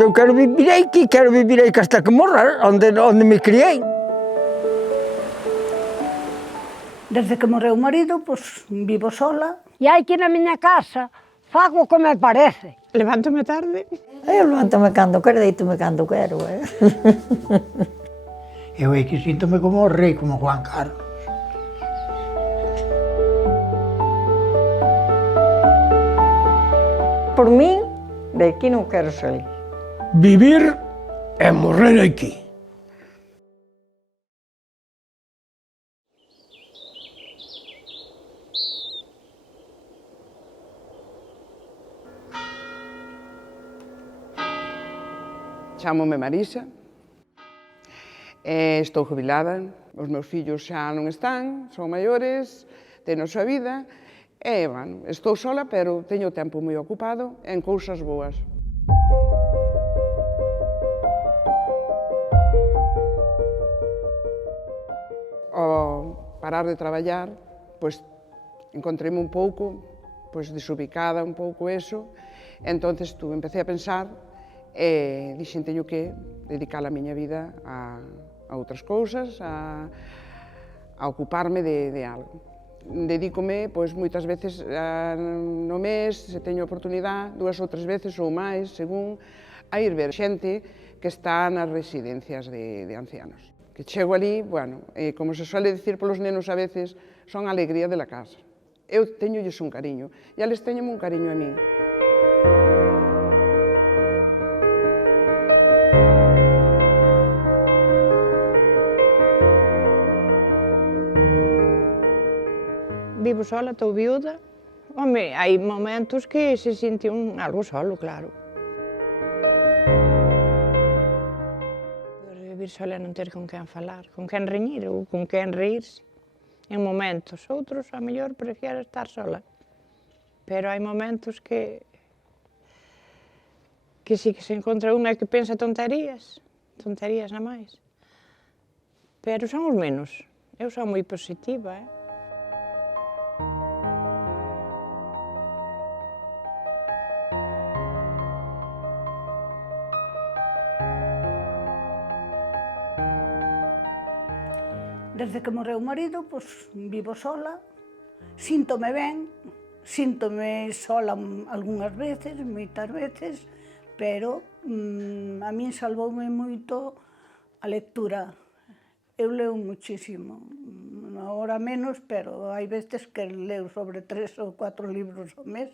porque eu quero vivir aquí hasta que morra, onde me criei. Desde que morreu o marido, pois vivo sola. E hai que ir na miña casa, fago o que me parece. Levántome tarde. Eu levántome cando quero, deito-me cando quero. Eu é que síntome como o rei, como Juan Carlos. Por min, de aquí non quero salir. Vivir e morrer aquí. Chámome Marisa, estou jubilada, os meus fillos xa non están, son maiores, teñen a súa vida, e, bueno, estou sola, pero teño o tempo moi ocupado en cousas boas. Ao parar de traballar, pois, encontreime un pouco, pois, desubicada un pouco eso, entonces empecé a pensar e dixen, teño que dedicar a miña vida a outras cousas, a ocuparme de algo. Dedícome, pois, moitas veces no mes, se teño oportunidade, 2 ou 3 veces ou máis, según, a ir ver xente que está nas residencias de ancianos. Que chego ali, bueno, como se suele dicir polos nenos a veces, son a alegría de la casa. Eu teñolles un cariño, e eles teñenme un cariño a min. Vivo sola, estou viúda. Home, hai momentos que se sinte algo solo, claro. Vivir sola e non ter con quen falar, con quen reñir ou con quen reírse. En momentos, outros, a mellor, prefiero estar sola. Pero hai momentos que sí que se encontra unha que pensa tonterías na máis. Pero son os menos. Eu son moi positiva, Desde que morreu o marido, pois vivo sola, síntome ben, síntome sola algunhas veces, moitas veces, pero a min salvoume moito a lectura. Eu leo muchísimo, agora menos, pero hai veces que leo sobre 3 ou 4 libros ao mes.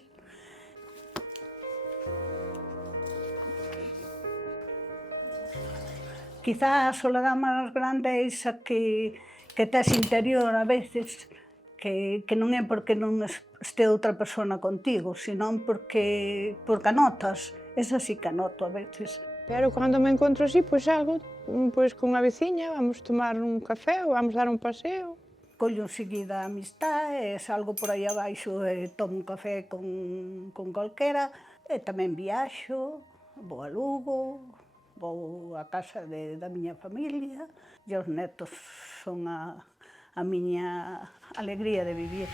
Quizá a soledade máis grande é esa que tes interior a veces, que non é porque non este outra persona contigo, senón porque anotas, esa sí que anoto a veces. Pero cando me encontro así, pois algo, pois con unha veciña, vamos tomar un café ou vamos dar un paseo. Collo enseguida a amistade, salgo por aí abaixo e tomo un café con calquera, e tamén viaxo, vou a Lugo, vou á casa da miña familia, e os netos son a miña alegría de vivir.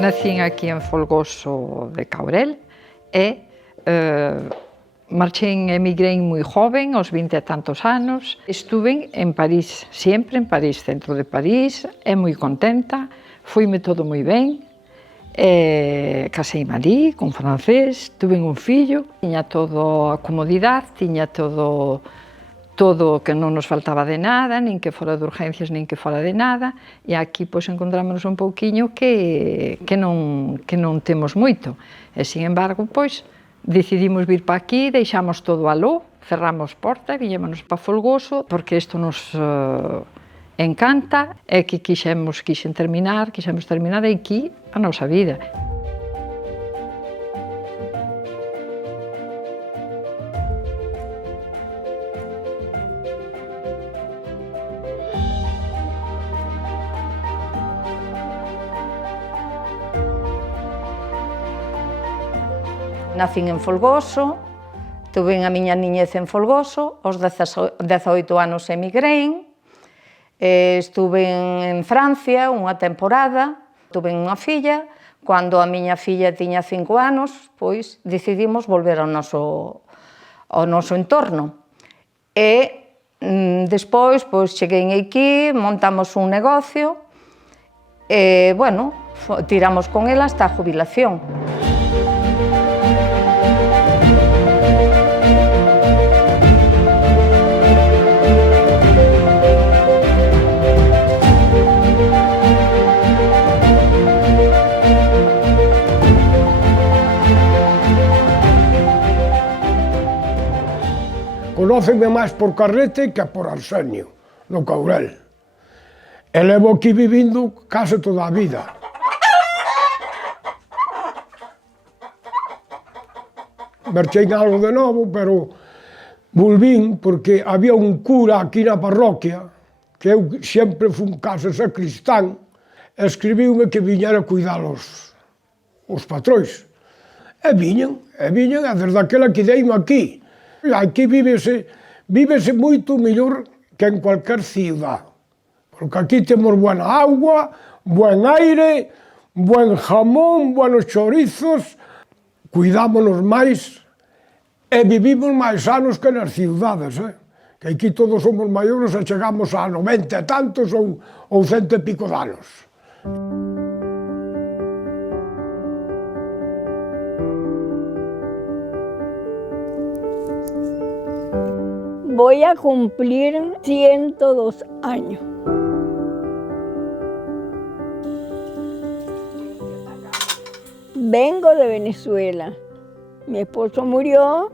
Nacín aquí en Folgoso de Caurel e emigrei moi joven, aos 20 e tantos anos. Estuve en París, sempre en París, centro de París, e moi contenta, fuime todo moi ben. Caseime ali, con francés, tuve un fillo, tiña toda a comodidade, tiña todo que non nos faltaba de nada, nin que fora de urgencias, nin que fora de nada, e aquí pois encontrámonos un pouquiño que non temos moito. E, sin embargo, pois, decidimos vir para aquí, deixamos todo aló, cerramos porta, viñémonos para Folgoso, porque isto nos encanta, e que quixemos terminar aquí a nosa vida. Nacín en Folgoso, Tuve a miña niñez en Folgoso, aos 18 anos emigrei, estuve en Francia unha temporada, tuve unha filla. Cando a miña filla tiña 5 anos, pois decidimos volver ao noso entorno. E despois, pois, cheguei aquí, montamos un negocio e, bueno, tiramos con ela hasta a jubilación. Conócenme máis por Carrete que por Arsenio, no Courel. E levo aquí vivindo case toda a vida. Merchei algo de novo, pero volvín porque había un cura aquí na parroquia, que eu sempre fui case sacristán, e escribiume que viñera a cuidar os patróis. E viñan, e desde aquela que deime aquí. Aquí vívese moito mellor que en cualquier ciudad, porque aquí temos buena agua, buen aire, buen jamón, buenos chorizos, cuidámonos máis e vivimos máis anos que nas ciudades, que aquí todos somos maiores e chegamos a 90 e tantos ou 100 e pico de anos. Voy a cumplir 102 años. Vengo de Venezuela. Mi esposo murió,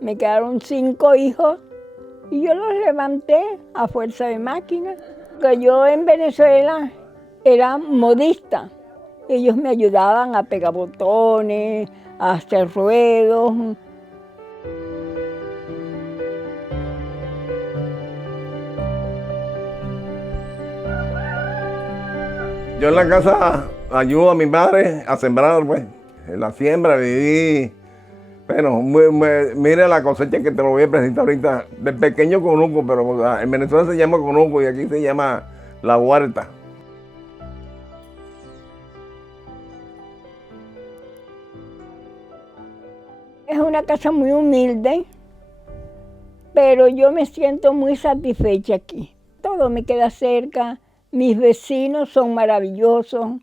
me quedaron 5 hijos y yo los levanté a fuerza de máquina. Yo en Venezuela era modista. Ellos me ayudaban a pegar botones, a hacer ruedos. Yo en la casa ayudo a mi madre a sembrar, pues. En la siembra viví. Bueno, mire la cosecha que te lo voy a presentar ahorita. De pequeño conuco, pero en Venezuela se llama conuco y aquí se llama la huerta. Es una casa muy humilde, pero yo me siento muy satisfecha aquí. Todo me queda cerca. Mis vecinos son maravillosos.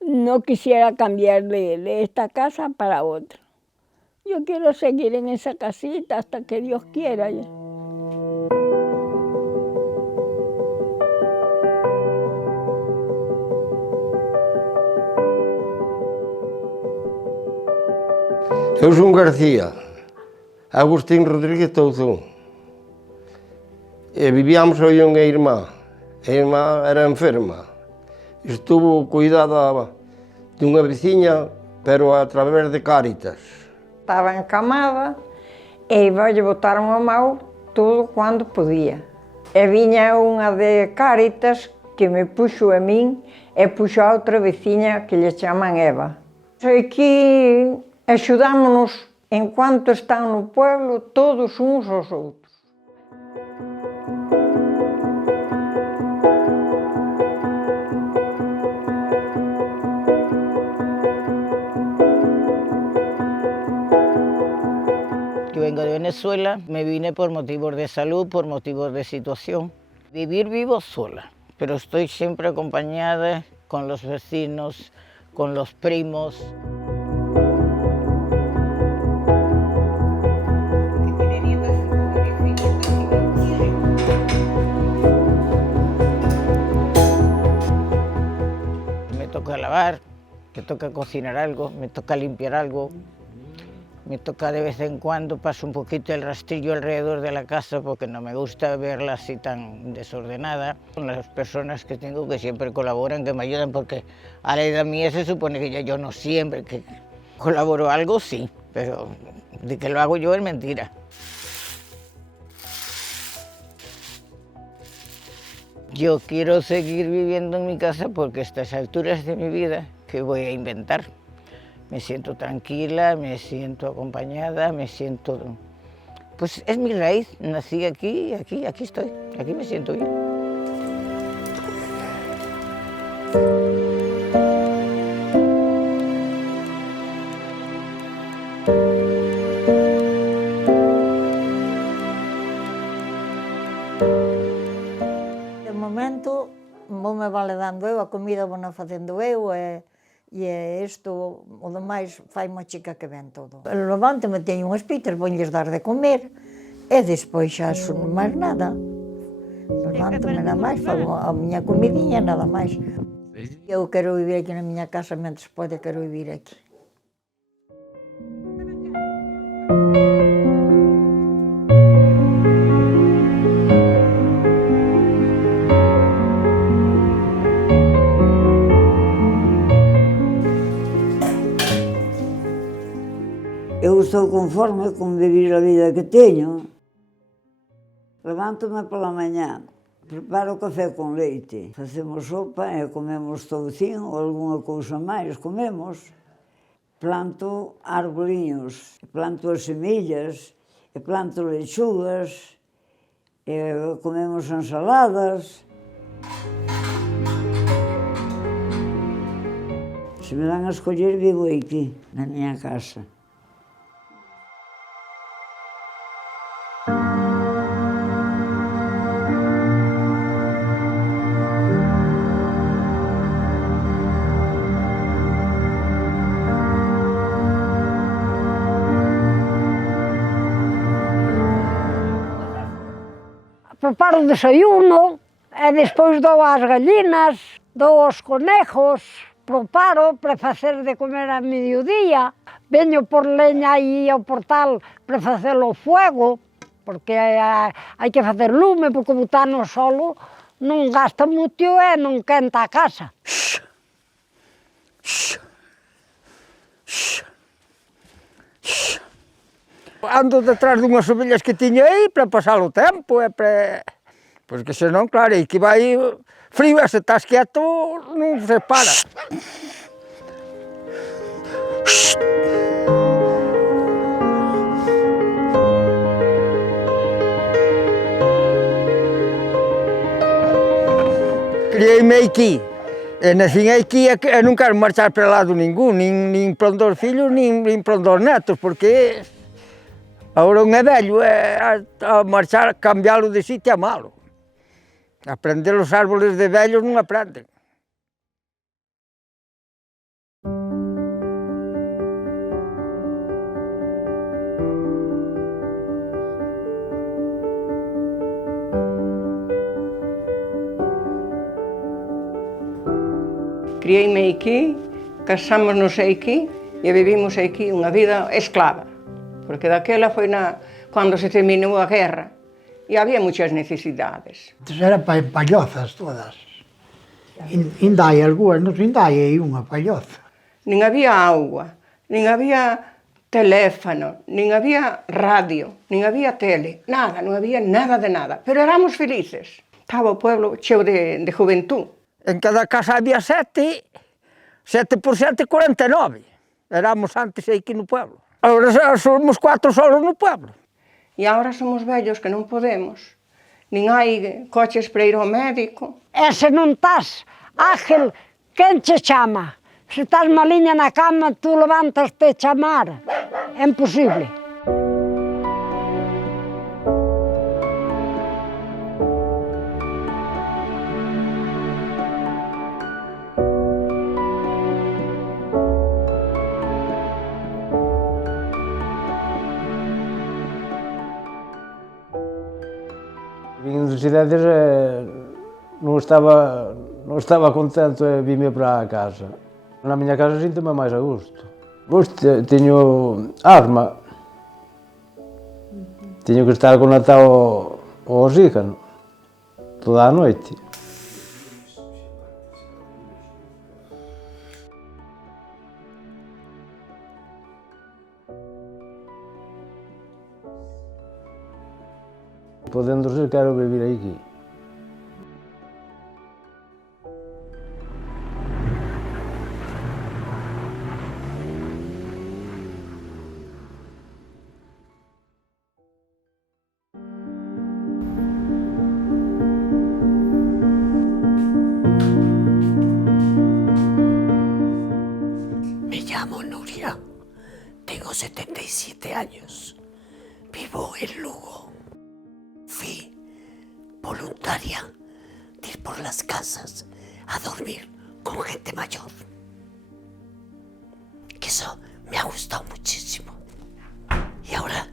No quisiera cambiar de esta casa para otra. Yo quiero seguir en esa casita hasta que Dios quiera. Eu son García, Agustín Rodríguez Touzón. E vivíamos aí unha irmá. A irmá era enferma. Estuvo cuidada dunha veciña, pero a través de Cáritas. Estaba encamada e iba-lle botar unha mão todo cando podía. E viña unha de Cáritas que me puxo a min e puxo a outra veciña que lle chaman Eva. Aquí axudámonos en cuanto están no pueblo todos uns aos outros. Yo vengo de Venezuela, me vine por motivos de salud, por motivos de situación. Vivo sola, pero estoy siempre acompañada con los vecinos, con los primos. Me toca lavar, me toca cocinar algo, me toca limpiar algo. Me toca de vez en cuando, paso un poquito el rastrillo alrededor de la casa porque no me gusta verla así tan desordenada. Con las personas que tengo que siempre colaboran, que me ayudan, porque a la edad mía se supone que ya yo no siempre que colaboro algo, sí, pero de que lo hago yo es mentira. Yo quiero seguir viviendo en mi casa porque a estas alturas de mi vida, ¿qué voy a inventar? Me siento tranquila, me siento acompañada, me siento... Pues es mi raíz, nací aquí, aquí estoy, aquí me siento bien. De momento, voume valedando eu, a comida vou na facendo eu, e isto, o demais, fai unha chica que ven todo. Levántome, teño unhas pitas, vouñes dar de comer, e despois xa son máis nada. Levántome nada máis, fago a miña comidinha, nada máis. Eu quero vivir aquí na miña casa, mentres pode, quero vivir aquí. Eu estou conforme con vivir a vida que teño. Levántome pola mañá, preparo café con leite, facemos sopa e comemos toucín ou algunha cousa máis, comemos. Planto arboliños, planto as semillas, e planto lechugas, e comemos ensaladas. Se me dan a escoller, vivo aquí, na miña casa. Preparo o desayuno, e despois dou ás gallinas, dou aos conejos, preparo para facer de comer a mediodía, veño por leña aí ao portal para facer o fuego, porque hai que facer lume, porque o butano solo non gasta moito e non quenta a casa. Ando detrás dunhas ovellas que tiña aí para pasar o tempo, e para... Pois que senón, claro, aí que vai frío, e se estás quieto non se para. Criei-me aquí, e nacín aquí e non quero marchar para lado ningún, nin para onde os fillos, nin para onde os netos, porque agora un é velho, a marchar, cambiálo de sitio é malo. Aprender os árboles de velhos non aprenden. Criei-me aquí, casámonos aquí e vivimos aquí unha vida esclava. Porque daquela foi cando se terminou a guerra e había muchas necesidades. Antes eran pallozas todas. Ainda hai algunhas, non ainda hai unha palloza. Nin había auga, nin había teléfono, nin había radio, nin había tele, nada, non había nada de nada. Pero éramos felices. Estaba o pueblo cheo de juventud. En cada casa había 7 por 7, 49. Éramos antes aquí no pueblo. Agora somos 4 solos no pueblo. E agora somos vellos que non podemos. Nin hai coches para ir ao médico. E se non estás ágil, quen che chama? Se estás maliña na cama, tú levantaste a chamar. É imposible. Vim de cidades, non estaba contento e vime para a casa. Na miña casa sinto-me máis a gusto. Teño asma, teño que estar conectado ao oxígeno toda a noite. Podendo ser, quero vivir aquí. Tengo 77 años. Vivo en Lugo. Fui voluntaria de ir por las casas a dormir con gente mayor. Que eso me ha gustado muchísimo. Y ahora,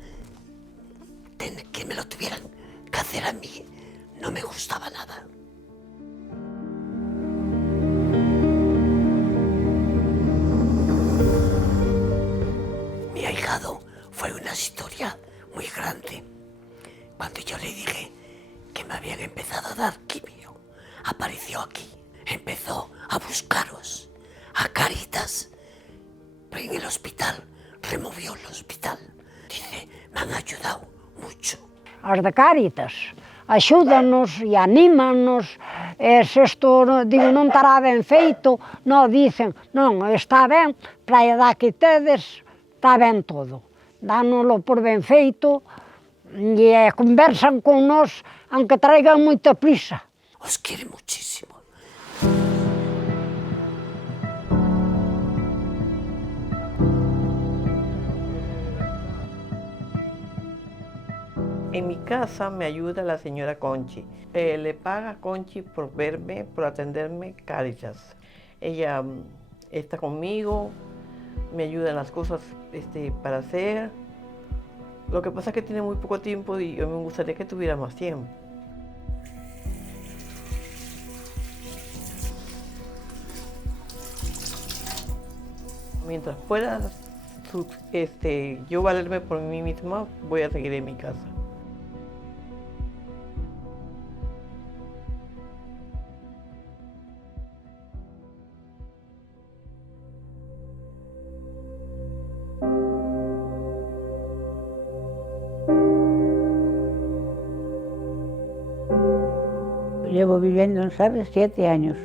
que me lo tuvieran que hacer a mí, no me gustaba nada. Mi ahijado fue una historia muy grande. Cuando yo le dije que me habían empezado a dar quimio, apareció aquí. Empezó a buscaros, a Cáritas, en el hospital, removió el hospital. Dice, me han ayudado mucho. As de Cáritas axúdanos e anímanos, se isto, digo, non estará ben feito, non, dicen, non, está ben, para a edad que tedes, está ben todo. Dánoslo por ben feito e conversan con nós, aunque traigan moita prisa. Os quiere muchísimo. En mi casa me ayuda la señora Conchi. Le paga a Conchi por verme, por atenderme Cáritas. Ella está conmigo, me ayuda en las cosas para hacer. Lo que pasa es que tiene muy poco tiempo y yo me gustaría que tuviera más tiempo. Mientras pueda yo valerme por mí misma, voy a seguir en mi casa. Llevo viviendo en Sarres 7 años.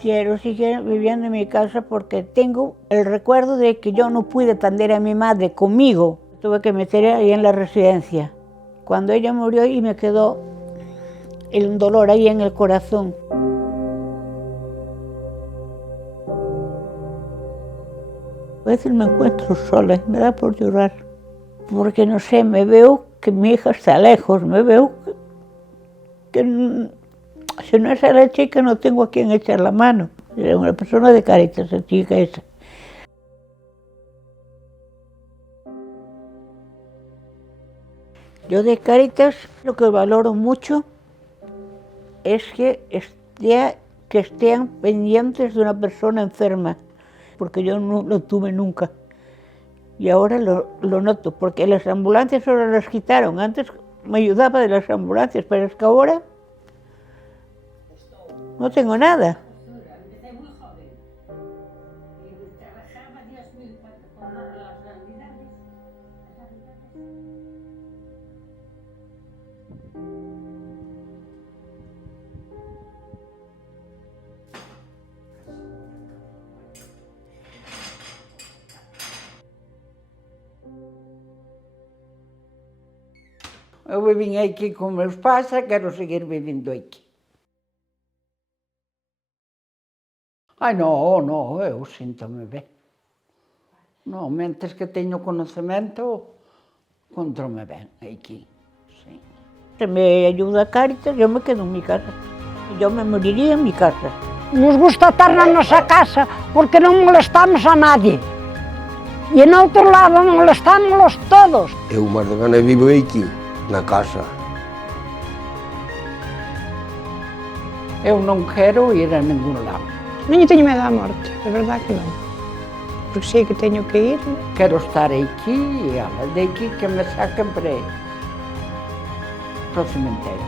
Quiero seguir viviendo en mi casa porque tengo el recuerdo de que yo no pude atender a mi madre conmigo. Tuve que meter ahí en la residencia. Cuando ella murió y me quedó el dolor ahí en el corazón. A veces me encuentro sola y me da por llorar. Porque no sé, me veo que mi hija está lejos, me veo que si no es a la chica no tengo a quien echar la mano. Era una persona de Cáritas, la chica esa. Yo de Cáritas lo que valoro mucho es que estén pendientes de una persona enferma, porque yo no lo tuve nunca. Y ahora lo noto, porque las ambulancias ahora las quitaron. Antes me ayudaba de las ambulancias, pero es que ahora no tengo nada. Empecé muy joven y trabajaba, Dios mío, con las navidades. Eu vivim aquí con meus pais e quero seguir vivindo aquí. Ai, non, eu síntome ben. Non, mentes que teño conocemento, encontrome ben aquí. Sí. Se me ayuda Cáritas, eu me quedo en mi casa. Eu me moriría en mi casa. Nos gusta estar na nosa casa porque non molestamos a nadie. E en outro lado molestámonos todos. Eu máis de gana vivo aquí, na casa. Eu non quero ir a ningún lado. Non lle teño medo á morte, de verdade que non. Porque sei que teño que ir. Quero estar aquí e de aquí que me saquen para o cementerio.